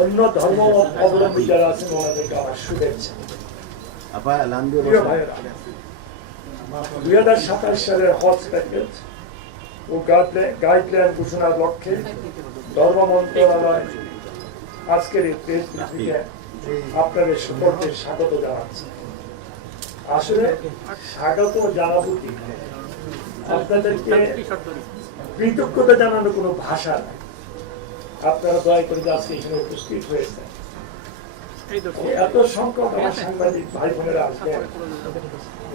অন্য ধর্ম অবলম্বী যারা আছেন ওনাদেরকে আমার শুভেচ্ছা। 2027 সালের হজ প্যাকেজ ও গাইডলাইন ঘোষণার লক্ষ্যে ধর্ম মন্ত্রণালয় আজকের এই প্রেস ব্রিফিংয়ে আপনাদের সকলকে স্বাগত জানাচ্ছি। আসলে স্বাগত জানাবো কি, আপনাদেরকে কৃতজ্ঞতা জানানোর কোনো ভাষা নাই। আপনারা দয়া করে আজকে এখানে উপস্থিত হয়েছেন, এত সংখ্যক আমার সাংবাদিক ভাই বোনেরা আসবেন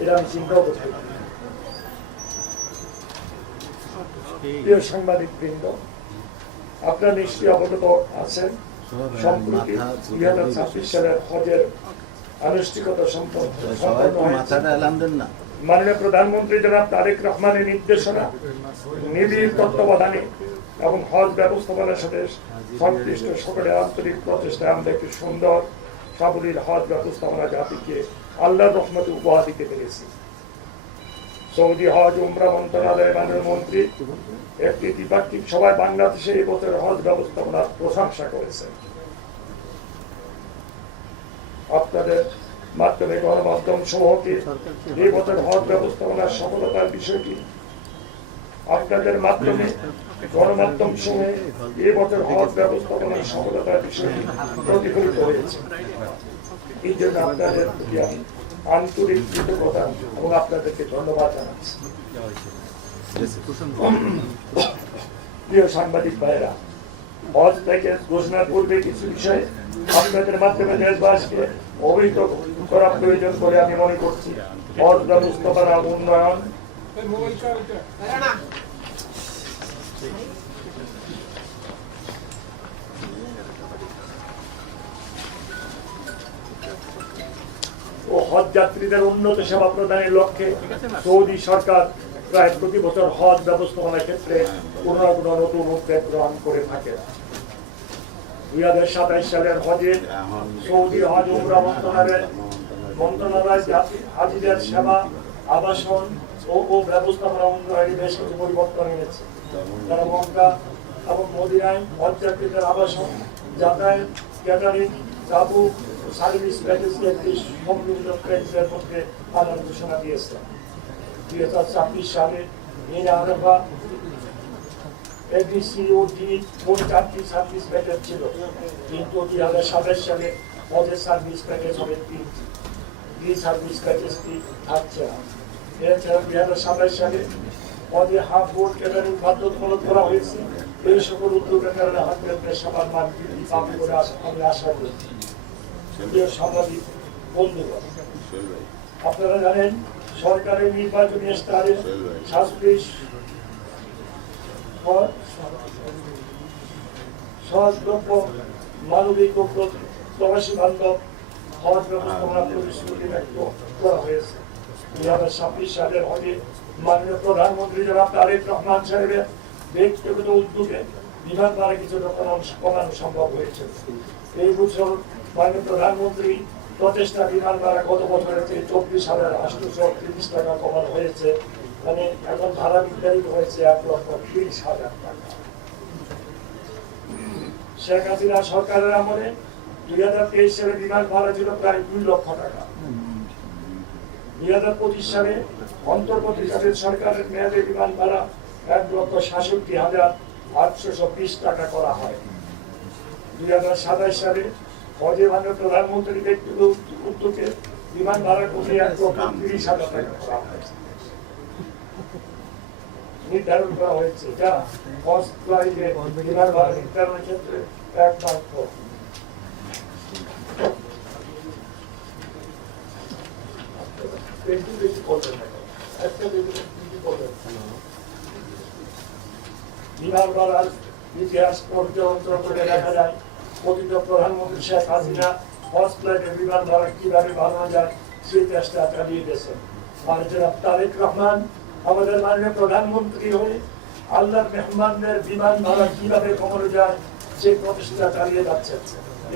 এটা আমি চিন্তাও করতে পারি। প্রিয় সাংবাদিক বৃন্দ, আপনারা নিশ্চয়ই অবগত আছেন সম্প্রতি 2026 সালের হজের আনুষ্ঠানিকতা সম্পন্ন হয়েছে। মাননীয় প্রধানমন্ত্রী জনাব তারেক রহমানের নির্দেশনা, নিবিড় তত্ত্বাবধানে এবং হজ ব্যবস্থাপনার সাথে সংশ্লিষ্ট সকলের আন্তরিক প্রচেষ্টায় আমরা একটি সুন্দর সাবলীল হজ ব্যবস্থাপনা জাতিকে আল্লাহর রহমতে উপহার দিতে পেরেছি। সৌদি হজ উমরা মন্ত্রণালয়ের মাননীয় মন্ত্রী একটি দ্বিপাক্ষিক সভায় বাংলাদেশে এই বছরের হজ ব্যবস্থাপনার প্রশংসা করেছেন। আপনাদের মাধ্যমে গণমাধ্যম সমূহকে এই বছর হজ ব্যবস্থাপনার সফলতার বিষয়টি আপনাদের মাধ্যমে গণমাধ্যম সমূহে এই বছর হজ ব্যবস্থাপনার সফলতার বিষয়টি প্রতিফলিত হয়েছে। এই জন্য আপনাদের প্রতি আমি আন্তরিক কৃতজ্ঞতা এবং আপনাদেরকে ধন্যবাদ জানাচ্ছি। প্রিয় সাংবাদিক ভাইরা, হজ প্যাকেজ ঘোষণার পূর্বে কিছু বিষয়ে আপনাদের মাধ্যমে দেশবাসীকে অবহিত করা প্রয়োজন বলে আমি মনে করছি। হজ ব্যবস্থাপনা উন্নয়ন ও হজ যাত্রীদের উন্নত সেবা প্রদানের লক্ষ্যে সৌদি সরকার প্রায় প্রতি বছর হজ ব্যবস্থাপনার ক্ষেত্রে কোনো না কোনো নতুন উদ্যোগ গ্রহণ করে থাকে। 2027 সালের হজের সৌদি হজ উমরা মন্ত্রণালয় হাজিদের সেবা, আবাসন ও ব্যবস্থাপনা উন্নয়নে বেশ কিছু পরিবর্তন এনেছে। তারা মক্কা এবং মদিনায় হজ যাত্রীদের আবাসন, যাতায়াত, ক্যাটারিং, তাবু সার্ভিস প্যাকেজকে একটি সম্মিলিত প্যাকেজের মধ্যে আনার ঘোষণা দিয়েছে। 2026 সালে এই আরফা এবিসিওডি মোট 4টি সার্ভিস প্যাকেজ ছিল, কিন্তু 2027 সালে হজের সার্ভিস প্যাকেজ হবে 3টি। এই সার্ভিস প্যাকেজটি থাকছে না। এছাড়া 2027 সালে হজে হাফ বোর্ড ক্যাটারিং বাধ্যতামূলক করা হয়েছে। এই সকল উদ্যোগের কারণে হজের সেবার মান বৃদ্ধি পাবে বলে আমি আশা করি। প্রিয় সাংবাদিক বন্ধুগণ, আপনারা জানেন সরকারের নির্বাচনী ইশতেহারে সহজলভ্য, মানবিক ও প্রবাসী বান্ধব হজ ব্যবস্থাপনা প্রতিশ্রুতি ব্যক্ত করা হয়েছে। 2026 সালের হজে মাননীয় প্রধানমন্ত্রী জনাব তারেক রহমান সাহেবের ব্যক্তিগত উদ্যোগে বিমান ভাড়া কিছুটা কমানো সম্ভব হয়েছে। এই বছর মাননীয় প্রধানমন্ত্রী প্রচেষ্টা বিমান ভাড়া গত বছরের চেয়ে 24,830 টাকা কমানো হয়েছে। মানে এখন ভাড়া নির্ধারিত হয়েছে 1,30,000 টাকা। শেখ হাসিনা সরকারের আমলে 2023 সালে বিমান ভাড়া ছিল প্রায় 2 লক্ষ টাকা। 2025 সালে অন্তর্বর্তীকালীন সরকারের মেয়াদে বিমান ভাড়া 1,67,820 টাকা করা হয়। 2027 সালে হজে মাননীয় প্রধানমন্ত্রী ব্যক্তিগত উদ্যোগে বিমান ভাড়া কমিয়ে 1,30,000 টাকা করা হয়েছে, নির্ধারণ করা হয়েছে, যা হজ ফ্লাইটে বিমান ভাড়া নির্ধারণের ক্ষেত্রে একমাত্র। বিমান ভাড়ার ইতিহাস পর্যবেক্ষণ করে দেখা যায় অতীত প্রধানমন্ত্রী শেখ হাসিনা হজ ফ্লাইটে বিমান ভাড়া কিভাবে বাড়ানো যায় সেই চেষ্টা চালিয়ে গেছেন। আর জনাব তারেক রহমান আমাদের মাননীয় প্রধানমন্ত্রী হয়ে আল্লাহর মেহমানদের বিমান ভাড়া কিভাবে কমানো যায় সেই প্রচেষ্টা চালিয়ে যাচ্ছেন।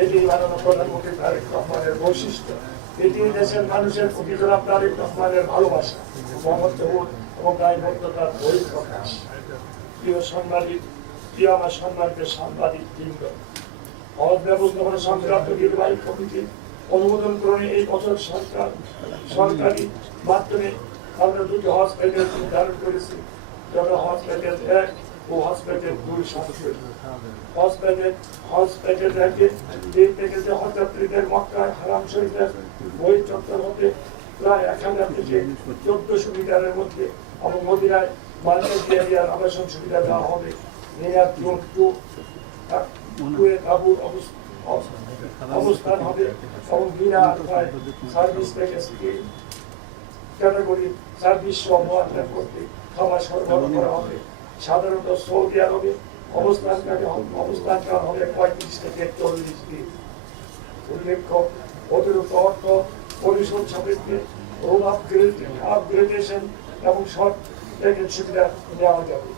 এটি মাননীয় প্রধানমন্ত্রী তারেক রহমানের বৈশিষ্ট্য। এটি দেশের মানুষের প্রতি জনাব তারেক রহমানের ভালোবাসা, মমত্ববোধ এবং দায়বদ্ধতার বহিঃপ্রকাশ। প্রিয় সাংবাদিক প্রিয় আমার সম্মানিত সাংবাদিক বৃন্দ, হজ ব্যবস্থাপনা সংক্রান্ত নির্বাহী কমিটি অনুমোদন করে এই বছর সরকারি মাধ্যমে আমরা দুটি হজ প্যাকেজ নির্ধারণ করেছি, যেমন হজ প্যাকেজ 1 ও হজ প্যাকেজ 2 সাথে। হজ প্যাকেজ 1 এই প্যাকেজে হজযাত্রীদের মক্কা হারাম শরীফের বই চত্বর হতে প্রায় 1000 থেকে 1400 মিটারের মধ্যে এবং মদিনায় মার্কেট এরিয়ার আবাসন সুবিধা দেওয়া হবে। মেয়াদ জুন 2 তাবুর অবস্থান হবে এবং বিনা আলফায় সার্ভিস প্যাকেজ ক্যাটাগরি সার্ভিস সমাধান করতে খাবার সরবরাহ করা হবে। সাধারণত সৌদি আরবে অবস্থানকারী হবে 35 থেকে 40 দিন। উল্লেখ্য, অতিরিক্ত অর্থ পরিশোধ সাপেক্ষে রুম আপগ্রেডেশন এবং শর্ট প্যাকেজ সুবিধা দেওয়া যাবে।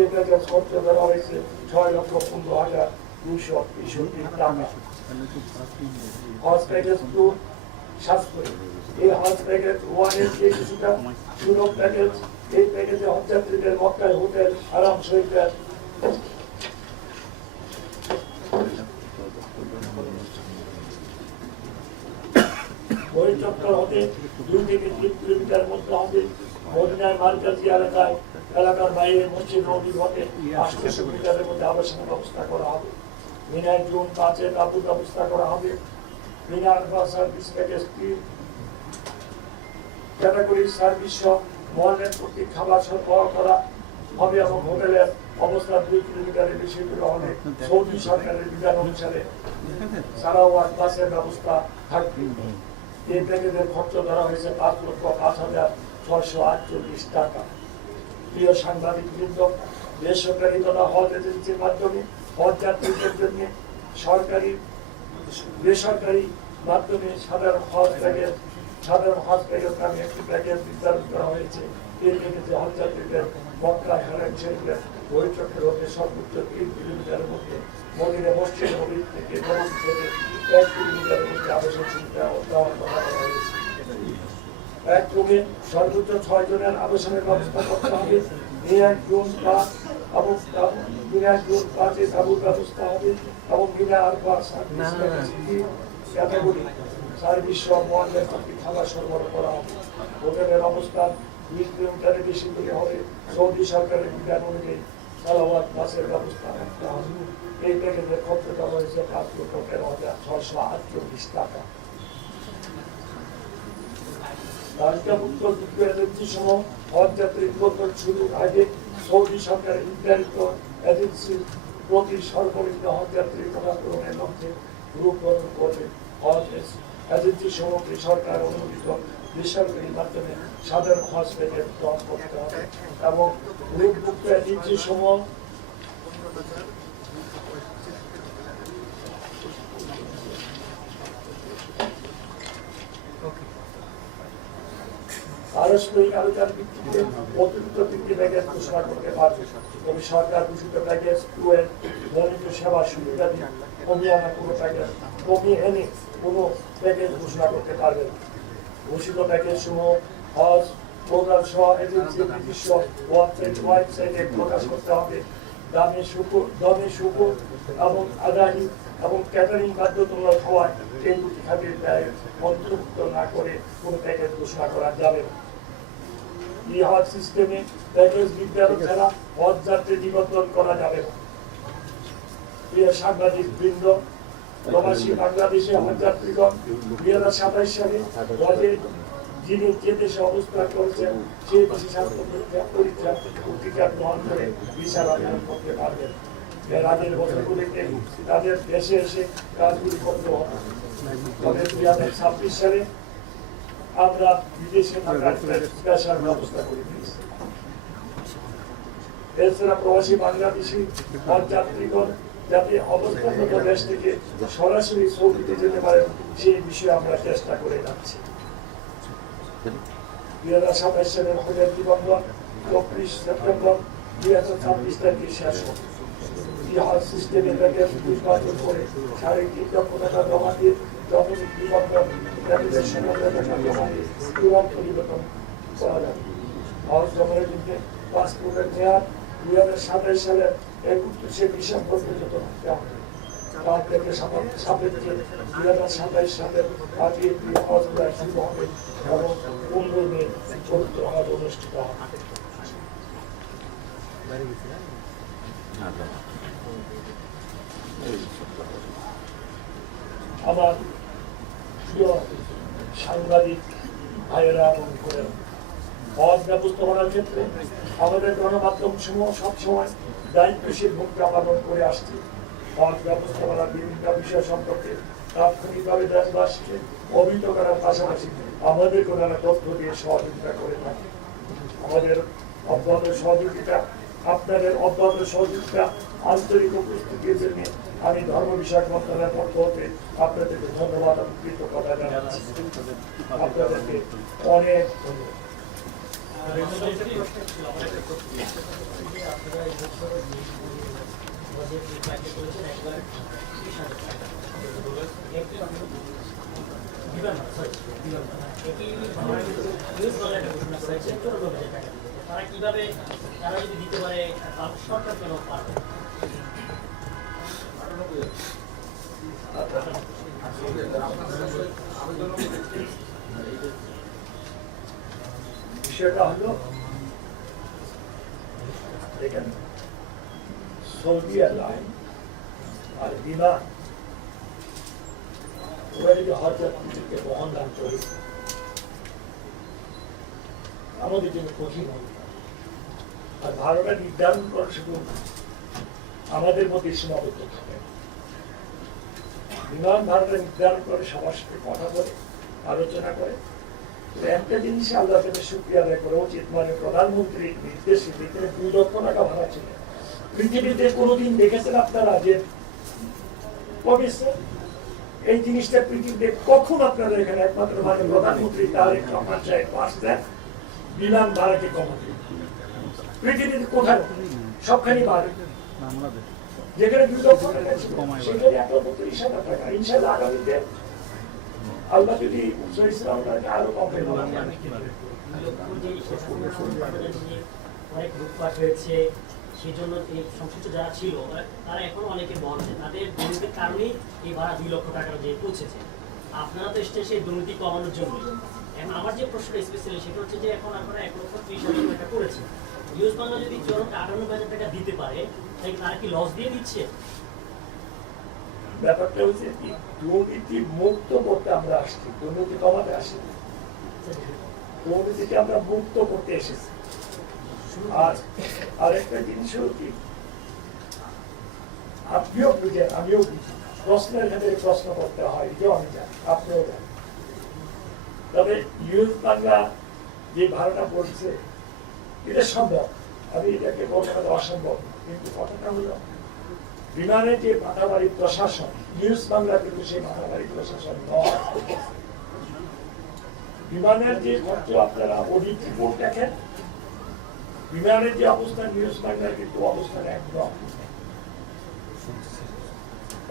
এই প্যাকেজ খরচ ধরা হয়েছে 6,15,263 টাকা। হজ প্যাকেজ 2 সাশ্রয়ী। এই হজ প্যাকেজ 1 এর চেয়ে কিছুটা সুলভ প্যাকেজ। এই প্যাকেজে হজযাত্রীদের মক্কায় হোটেল আরাম শরীফের বই চত্বর হতে 2 থেকে 3 কিলোমিটার মধ্যে হবে। মদিনায় মার্কাজি এলাকার বাইরে মসজিদ নববী হতে 800 মিটারের মধ্যে আবাসনের ব্যবস্থা করা হবে। মিনায় জুন 5 তাবুর ব্যবস্থা করা হবে। মিনার সার্ভিস প্যাকেজ 3 ক্যাটাগরি সার্ভিস সহ মহল্লার প্রতি খাবার সরবরাহ করা হবে এবং হোটেলের অবস্থান 2 কিলোমিটারের বেশি দূরে হলে সৌদি সরকারের বিধান অনুসারে সারাওয়াত বাসের ব্যবস্থা থাকবে। এই প্যাকেজের খরচ ধরা হয়েছে 5,05,648 টাকা। প্রিয় সাংবাদিক বৃন্দ, বেসরকারি তথা হজ এজেন্সির মাধ্যমে হজযাত্রীদের জন্য বেসরকারি মাধ্যমে সাধারণ হজ প্যাকেজ নামে একটি প্যাকেজ নির্ধারণ করা হয়েছে। এই প্যাকেজে হজযাত্রীদের মক্কা হারাম শরীফের বই চত্বর হতে সর্বোচ্চ 3 কিলোমিটারের মধ্যে মদিনা মসজিদ নববী থেকে 1 কিলোমিটারের মধ্যে আবাসন সুবিধা দেওয়ার কথা বলা হয়েছে। এক রুমে সর্বোচ্চ 6 জনের আবাসনের ব্যবস্থা করতে হবে। মিনার জুন 5 তাবুর ব্যবস্থা হবে এবং বিনা আলফা ক্যাটাগরি সার্ভিস সহ মহল্লার প্রতি খাবার সরবরাহ করা হবে। হোটেলের অবস্থান 20 কিলোমিটারের বেশি দূরে হবে। সৌদি সরকারের বিধান অনুযায়ী সালাওয়াত বাসের ব্যবস্থা রাখতে হবে। এই প্যাকেজের খরচ দেওয়া হয়েছে 5,13,648 টাকা। তালিকাভুক্ত এজেন্সিসমূহ হজযাত্রী নিবন্ধন শুরুর আগে সৌদি সরকারের নির্ধারিত এজেন্সির প্রতি সর্বনিম্ন হজযাত্রী প্রদানের লক্ষ্যে গ্রুপ গঠন করবে। হজ এজেন্সি সমূহকে সরকার অনুমোদিত বেসরকারি মাধ্যমে সাধারণ হজ প্যাকেজ গ্রহণ করতে হবে এবং গ্রুপভুক্ত এজেন্সি সমূহ পারস্পরিক আলোচনার ভিত্তিতে অতিরিক্ত 3টি প্যাকেজ ঘোষণা করতে পারবে। তবে সরকার ঘোষিত প্যাকেজ 2 এর মৌলিক সেবা সুবিধা দিয়ে কমিয়ে এনে কোনো প্যাকেজ ঘোষণা করতে পারবে না। ঘোষিত প্যাকেজ সমূহ হজ প্রোগ্রাম সহ এজেন্সির নিজস্ব ওয়েবসাইটে প্রকাশ করতে হবে। দামে শুকুর এবং আদায়ী এবং ক্যাটারিং বাধ্যতামূলক হওয়ায় এই দুটি খাতের ব্যয় অন্তর্ভুক্ত না করে কোনো প্যাকেজ ঘোষণা করা যাবে না। এই হজ সিস্টেমে প্যাকেজ নির্ধারণ ছাড়া হজ যাত্রী নিবন্ধন করা যাবে না। প্রিয় সাংবাদিক বৃন্দ, প্রবাসী বাংলাদেশে হজযাত্রীগণ 2027 সালে হজে যিনি যে দেশে অবস্থান করেছেন সেই দেশে স্বাস্থ্য পরীক্ষা ও টিকা গ্রহণ করে ভিসার আবেদন করতে পারবেন। এর আগের বছরগুলিতে তাদের দেশে এসে কাজগুলি করতে হবে। তবে 2026 সালে আমরা বিদেশে থাকার স্পেশাল ব্যবস্থা করে দিয়েছি। এছাড়া প্রবাসী বাংলাদেশি হজযাত্রীগণ যাতে অবস্থানগত দেশ থেকে সরাসরি সৌদিতে যেতে পারেন সেই বিষয়ে আমরা চেষ্টা করে যাচ্ছি। 2027 সালের হজের নিবন্ধন 24 সেপ্টেম্বর 2026 তারিখে শেষ হবে। এই হজ সিস্টেমের প্যাকেজ নির্বাচন করে শারীরিক দক্ষতা জমা দিয়ে জমির নিবন্ধন জমা দিয়ে চূড়ান্ত নিবেদন করা যাবে। হজ জমার জন্য পাসপোর্টের মেয়াদ 2027 সালের 31শে ডিসেম্বর পর্যন্ত থাকতে হবে। তার থেকে সামনের যে 2027 সালের 5 এপ্রিল হজ শুরু হবে এবং 15 মে পবিত্র হজ অনুষ্ঠিত হবে। আমার প্রিয় সাংবাদিক ভাইয়েরা এবং করেন, হজ ব্যবস্থাপনার ক্ষেত্রে আমাদের গণমাধ্যম সমূহ সবসময় দায়িত্বশীল ভূমিকা পালন করে আসছে। হজ ব্যবস্থাপনার বিভিন্ন বিষয় সম্পর্কে তাৎক্ষণিকভাবে দেশবাসীকে অবহিত করার পাশাপাশি আমাদের নানা তথ্য দিয়ে সহযোগিতা করে থাকে। আমাদের অব্যাহত সহযোগিতা, আপনাদের অব্যাহত সহযোগিতা, আন্তরিক উপস্থিতির জন্য আমি ধর্ম বিষয়ক মন্ত্রণালয়ের পক্ষ হতে আপনাদেরকে ধন্যবাদ এবং কৃতজ্ঞতা জানাচ্ছি। আপনাদেরকে অনেক তারা কিভাবে তারা যদি দিতে পারে সরকার কেন পারবে? বিষয়টা হলো দেখেন, সৌদি এয়ারলাইন আর বিমান ওরা যদি হজ যাত্রীদেরকে বহন দান করে আমাদের জন্য কঠিন হবে। আর ভাড়াটা নির্ধারণ করা শুধু আমাদের মধ্যে সীমাবদ্ধ থাকে। বিমান ভাড়াটা নির্ধারণ করে সবার সাথে কথা বলে আলোচনা করে। একটা জিনিস আল্লাহ থেকে শুকরিয়া আদায় করা উচিত, মানে প্রধানমন্ত্রীর নির্দেশে যেখানে 2 লক্ষ টাকা ভাড়া ছিল, পৃথিবীতে কোনোদিন দেখেছেন আপনারা যে এই জিনিসটা পৃথিবীতে কখন আপনারা এখানে একমাত্র মানে প্রধানমন্ত্রী তারেক রহমান সাহেব আসতেন বিমান ভাড়াকে কমাতে। পৃথিবীতে কোথায় সবখানি বাড়ে, যেখানে 2 লক্ষ টাকা ছিল সেখানে 1,30,000 টাকা। ইনশাআল্লাহ আগামীতে আল্লাহ যদি আরো কমে অনেক লুটপাট হয়েছে, সেই জন্য এই সংশ্লিষ্ট যারা ছিল তারা এখনো অনেকে বলছে তাদের দুর্নীতির কারণেই এই ভাড়া 2 লক্ষ টাকার যে পৌঁছেছে। আপনারা তো এসছেন সেই দুর্নীতি কমানোর জন্য। এখন আমার যে প্রশ্নটা স্পেশালি সেটা হচ্ছে যে এখন আপনারা 1,30,000 টাকা করেছেন, নিউজ বাংলা যদি 98,000 টাকা দিতে পারে তাহলে তারা কি লস দিয়ে দিচ্ছে? ব্যাপারটা হচ্ছে কি, দুর্নীতি মুক্ত করতে আমরা আসছি, দুর্নীতি কমাতে আসিনি। দুর্নীতিকে আমরা মুক্ত করতে এসেছি। আর আরেকটা জিনিস হল কি, আপনিও বুঝেন আমিও বুঝি, প্রশ্নের ক্ষেত্রে প্রশ্ন করতে হয়, এটাও আমি জানি, আপনিও জানেন। তবে নিউজ বাংলা যে ভাড়াটা পড়ছে এটা সম্ভব, আমি এটাকে বলতে অসম্ভব, কিন্তু কথাটা হলো বিমানের যে মাথাবাড়ি প্রশাসন, নিউজ বাংলা কিন্তু সেই মাথাবাড়ি প্রশাসন নয়। বিমানের যে খরচ আপনারা অডিট রিপোর্ট দেখেন, বিমানের যে অবস্থা নিউজ বাংলার কিন্তু অবস্থান একদম।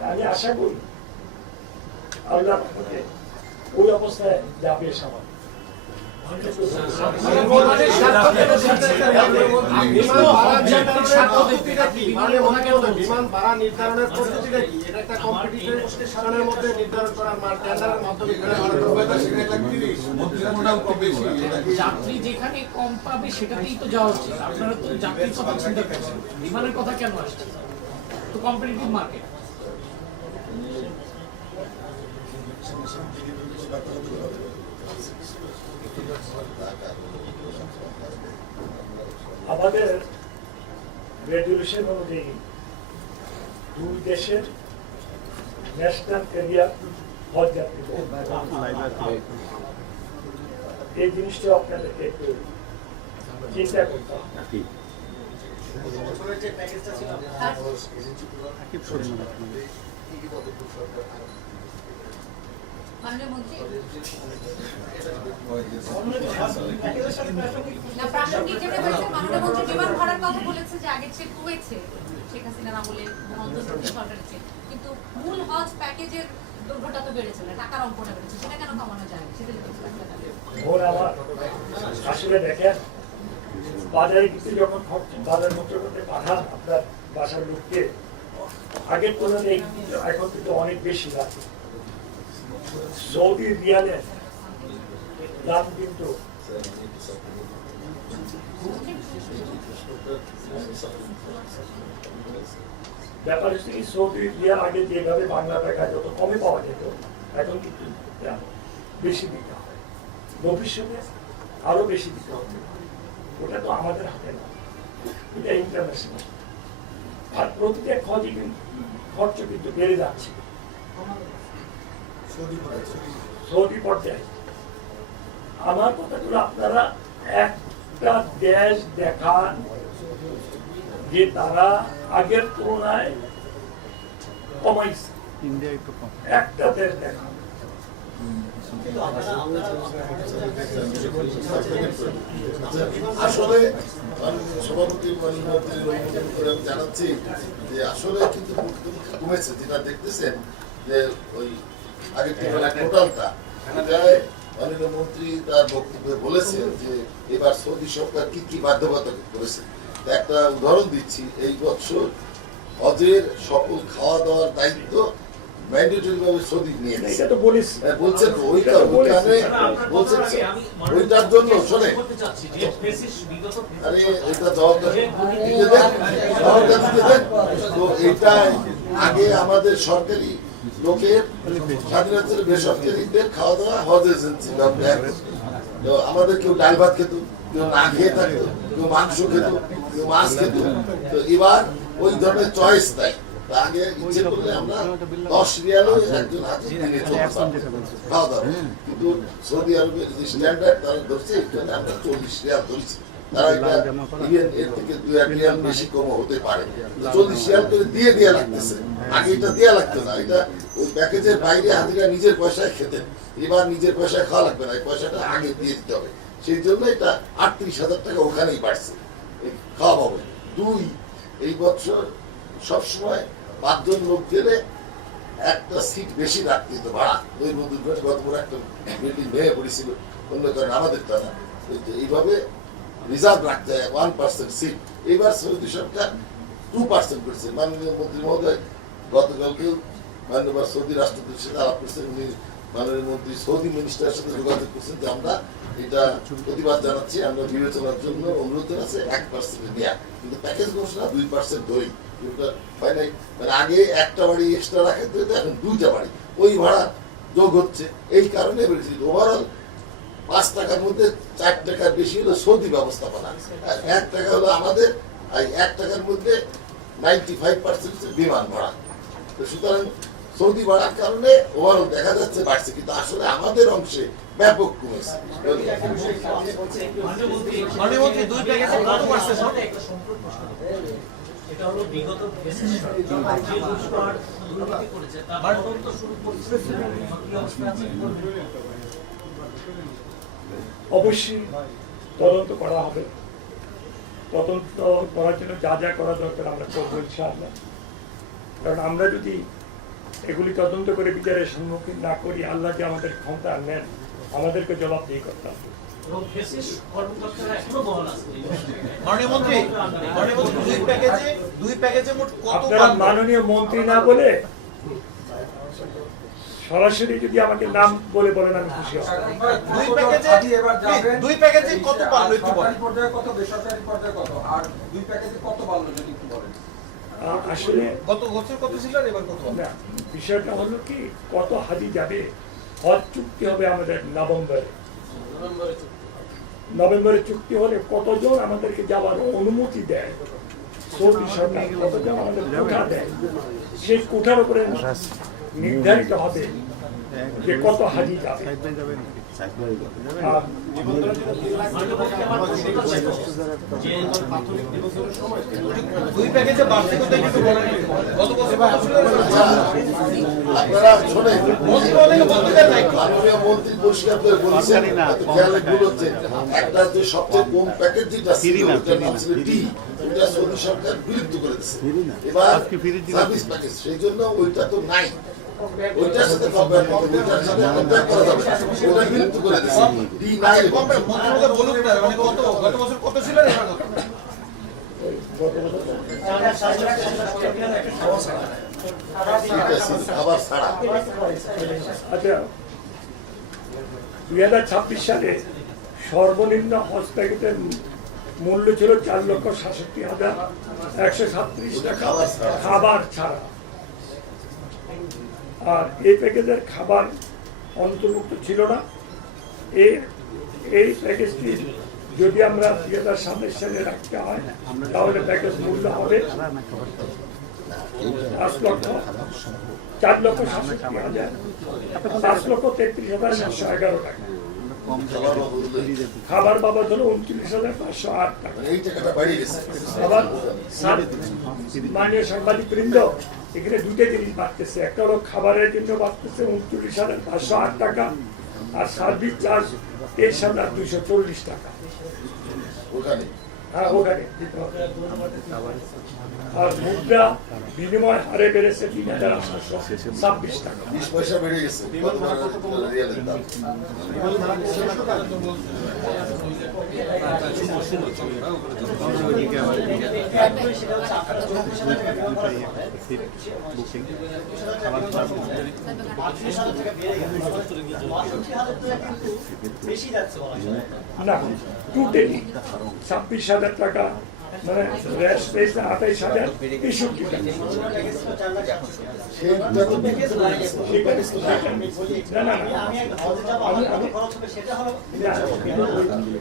আমি আশা করি আল্লাহর রহমতে ওই অবস্থায় যাবে সবাই। বিমান ভাড়া নির্ধারণের পদ্ধতিটা কি? এটা একটা কম্পিটিশনের মধ্যে নির্ধারণ করার টেন্ডারের মাধ্যমে যাত্রী যেখানে কম পাবে সেটাতেই তো যাওয়া উচিত। আপনারা তো যাত্রীর কথা চিন্তা করছেন, বিমানের কথা কেন আসছে? তো কম্পিটিটিভ মার্কেট। আমাদের রেজুলেশন অনুযায়ী 2 দেশের ন্যাশনাল ক্যারিয়ার হজ যাত্রী, এই জিনিসটা আপনাদেরকে একটু চিন্তা করতে হবে। প্রাসঙ্গিক যেটা হয়েছে, মাননীয় মন্ত্রী বিমান ভাড়ার কথা বলেছে যে আগের চেয়ে কমেছে শেখ হাসিনার আমলে অন্তর্বর্তী সরকারের চেয়ে, কিন্তু মূল হজ প্যাকেজের দুর্ঘটনা তো বেড়েছে না, টাকার অঙ্কটা বেড়েছে, সেটা কেন কমানো যায়? সেটা আসলে দেখেন বাজারে কিন্তু যখন বাজার পত্র করতে পাঠান আপনার বাসার লোককে, আগের তুলনায় এখন কিন্তু অনেক বেশি লাগে। সৌদি রিয়ালের দাম কিন্তু ব্যাপার হচ্ছে কি, সৌদি রিয়াল আগে যেভাবে বাংলা টাকা যত কমে পাওয়া যেত, এখন কিন্তু বেশি দিতে হয়, ভবিষ্যতে আরো বেশি দিতে হবে। ওটা তো আমাদের হাতে না, এটা ইন্টারন্যাশনাল। আর প্রতিটা খরচ কিন্তু বেড়ে যাচ্ছে সৌদি পর্যায়ে। আমার কথাগুলো আপনারা একটা দেশ দেখান যে তারা আগের তুলনায় কমাইছে, একটা দেশ দেখান। আসলে সভাপতি জানাচ্ছি যে আসলে কিন্তু কমেছে, যেটা দেখতেছেন যে ওই আগের থেকে টোটালটা মাননীয় মন্ত্রী তার বক্তব্যে বলেছেন যে এবার সৌদি সরকার কি কি বাধ্যবাধকতা করেছে। একটা উদাহরণ দিচ্ছি, এই বছর হজের সকল খাওয়া দাওয়ার দায়িত্ব ম্যান্ডেটরি ভাবে সৌদি নিয়ে নিয়েছে। এটা তো বলিস বলছেন ওইখানে বলছেন ওইটার জন্য শোনে আরে এটা জবাবদার দিতে দেন, জবাবদার দিতে দেন। তো এটা আগে আমাদের সরকারি লোকের স্বাধীনতার বেসরকারিদের খাওয়া দাওয়া হজ এজেন্সি তো আমাদের কেউ ডাল ভাত খেত, কেউ না খেয়ে থাকতো, কেউ মাংস খেত, কেউ মাছ খেত। তো এবার ওই ধরনের চয়েস নাই। আগে ইচ্ছে করলে আমরা 10 রিয়ালও একজন হাতে দিনে খাওয়া দাওয়া, কিন্তু সৌদি আরবের যে স্ট্যান্ডার্ড তারা ধরছে এখানে আমরা 40 রিয়াল ধরছি। তারা এটা ইভেন এর থেকে 2-1 রিয়াল বেশি কম হতে পারে, 40 রিয়াল করে দিয়ে লাগতেছে। আগে এটা দেওয়া লাগতো না, এটা ওই প্যাকেজের বাইরে হাজিরা নিজের পয়সায় খেতেন। এবার নিজের পয়সায় খাওয়া লাগবে না, এই পয়সাটা আগে দিয়ে দিতে হবে। সেই জন্য এটা 38,000 টাকা ওখানেই বাড়ছে খাওয়া পাবে। 2, এই বছর সবসময় 5 জন লোক গেলে একটা সিট বেশি রাখতে হতো ভাড়া। ওই বন্ধুর গত বড় একটা বিল্ডিং ভেঙে পড়েছিল, অন্য কারণে আমাদেরটা না, এইভাবে রিজার্ভ রাখতে হয় 1% সিট। এবার সৌদি সরকার 2% করেছে। মাননীয় মন্ত্রী মহোদয় গতকালকেও মাননীয় সৌদি রাষ্ট্রদূতের সাথে আলাপ করছেন। উনি মাননীয় মন্ত্রী সৌদি মিনিস্টারের সাথে যোগাযোগ করছেন যে আমরা এটা প্রতিবাদ জানাচ্ছি, আমরা বিবেচনার জন্য অনুরোধ জানাচ্ছি 1% নেওয়া, কিন্তু প্যাকেজ ঘোষণা 2% ধরি। মানে আগে একটা বাড়ি এক্সট্রা রাখে, এখন 2টা বাড়ি, ওই ভাড়া যোগ হচ্ছে। এই কারণে ওভারঅল 5 টাকার মধ্যে 4 টাকার বেশি হলো সৌদি ব্যবস্থাপনা, আর 1 টাকা হলো আমাদের, আর 1 টাকার মধ্যে 95% বিমান ভাড়া। তো সুতরাং সৌদি বাড়ার কারণে ওভারঅল দেখা যাচ্ছে বাড়ছে, কিন্তু আসলে আমাদের অংশে ব্যাপক কমেছে। এটা হলো বিগত ফেসিস সরকার যে লুটপাট দুর্নীতি করেছে তার তদন্ত শুরু করেছে, কি অবস্থা আছে? অবশ্যই তদন্ত করা হবে। তদন্ত করার জন্য যা যা করা দরকার আমরা করবো ইনশাআল্লাহ। কারণ আমরা যদি এগুলি তদন্ত করে বিচারের সম্মুখীন না করি, আল্লাহ যে আমাদের ক্ষমতা নেন, আমাদেরকে জবাবদিহি করতে হবে। এবং ফেসিস কর্মকর্তারা এখনো বহাল আছে। মাননীয় মন্ত্রী দুই প্যাকেজে মোট কত? আপনারা মাননীয় মন্ত্রী না বলে সরাসরি যদি আমাকে নাম বলে বলেন আমি খুশি হব। দুই প্যাকেজে কত পারলো একটু বলেন। সরকারি পর্যায়ে কত, বেসরকারি পর্যায়ে কত, আর 2 প্যাকেজে কত পারলো যদি একটু বলেন। আসলে গত বছর কত ছিল আর এবার কত? না, বিষয়টা হলো কি, কত হাজি যাবে, হজ চুক্তি হবে আমাদের নভেম্বরে চুক্তি হলে কতজন আমাদেরকে যাওয়ার অনুমতি দেয় সৌদি সরকার, কতজন আমাদের কোঠা দেয়, সেই কোঠার উপরে নির্ধারিত হবে যে কত হাজি যাবে। দুই প্যাকেজে বাড়ছে কত কিছু বলেন। গত বছর আপনারা শোনেন, মাননীয় মন্ত্রী পরিষ্কার করে বলছেন, খেয়ালে ভুল হচ্ছে। একটা যে সবচেয়ে কম প্যাকেজ যেটা ছিল, ওটার নাম ছিল টি, ওটা সৌদি সরকার বিলুপ্ত করে দিচ্ছে। এবার সার্ভিস প্যাকেজ, সেই জন্য ওইটা তো নাই। ওইটার সাথে কম্পেয়ার করতে ওইটার সাথে কম্পেয়ার করা যাবে না। ওটা বিলুপ্ত করে দিয়েছে আচ্ছা, কবে মন্ত্রণালয় বলুন না, মানে গত বছর কত ছিল আর এবার কত? ঠিক আছে, খাবার ছাড়া আচ্ছা 2026 সালে সর্বনিম্ন হজ প্যাকেটের মূল্য ছিল 4,67,137 টাকা খাবার ছাড়া। আর এই প্যাকেজের খাবার অন্তর্ভুক্ত ছিল না। এই প্যাকেজটি যদি আমরা 2027 সালে রাখতে হয় তাহলে প্যাকেজ মূল্য হবে 4,67,511 টাকা। খাবার বাবদ হলো 29,508 টাকা। এই টাকাটা বাড়িয়ে গেছে। আবার মাননীয় সাংবাদিক বৃন্দ, এখানে দুটো জিনিস বাড়তেছে। একটা হলো খাবারের জন্য বাড়তেছে 29,508 টাকা, আর সার্ভিস চার্জ 23,240 টাকা। ওখানে হ্যাঁ, ওখানে। আর মুদ্রা বিনিময় হারে বেড়েছে 3,826 টাকা। 20 পয়সা বেড়ে গেছে রিয়ালের দাম। না, টোটালি 26,000 টাকা, মানে রেস্ট পেয়েছে 28,063 টাকা। সেইটা তো বিলুপ্ত করে গেছে। না না না,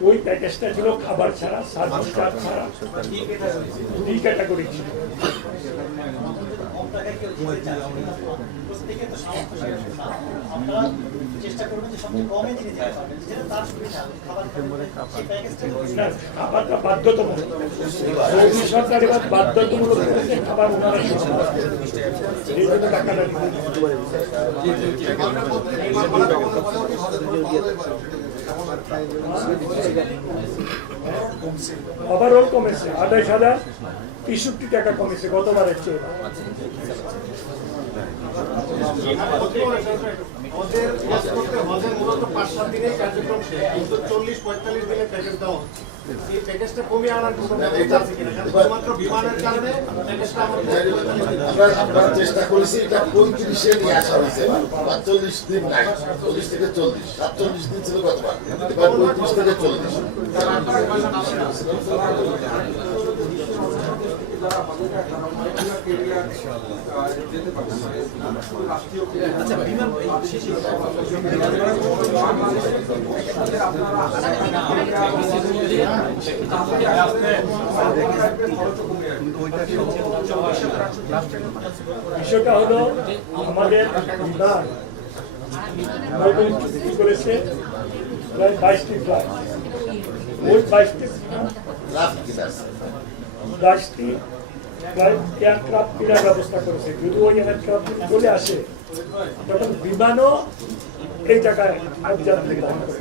ওই প্যাকেজটা ছিল খাবার ছাড়া, সার্ভিস চার্জ ছাড়া, দুই ক্যাটাগরি ছিল। না, খাবারটা বাধ্যতামূলক। সৌদি সরকার এবার বাধ্যতামূলক করেছে খাবার ওনারা দিচ্ছে। এই জন্য টাকাটা দিতে ওভারঅল কমেছে 28,063 টাকা কমেছে গতবারের চেয়ে। হজের মূলত 5-7 দিনের কার্যক্রম শেষ, কিন্তু 40-45 দিনের প্যাকেজ দেওয়া হচ্ছে। এই প্যাকেজটা কমিয়ে আনার কোনো ব্যবস্থা আছে কিনা? শুধুমাত্র বিমানের কারণে প্যাকেজটা আমরা চেষ্টা করেছি, এটা 35-এ নিয়ে আসা হয়েছে। 45 দিন নাই, 40 থেকে 40, 47 দিন ছিল গতবার, এবার 35 থেকে 40। বিষয়টা হলো আমাদের বিমান নতুন চুক্তি করেছে প্রায় 22টি ফ্লাইট। ওই 22টি ফ্লাইট এয়ারক্রাফট কেনার ব্যবস্থা করেছে। যদি ওই এয়ারক্রাফট চলে আসে তখন বিমানও এই জায়গায় আবজার থেকে দান করে।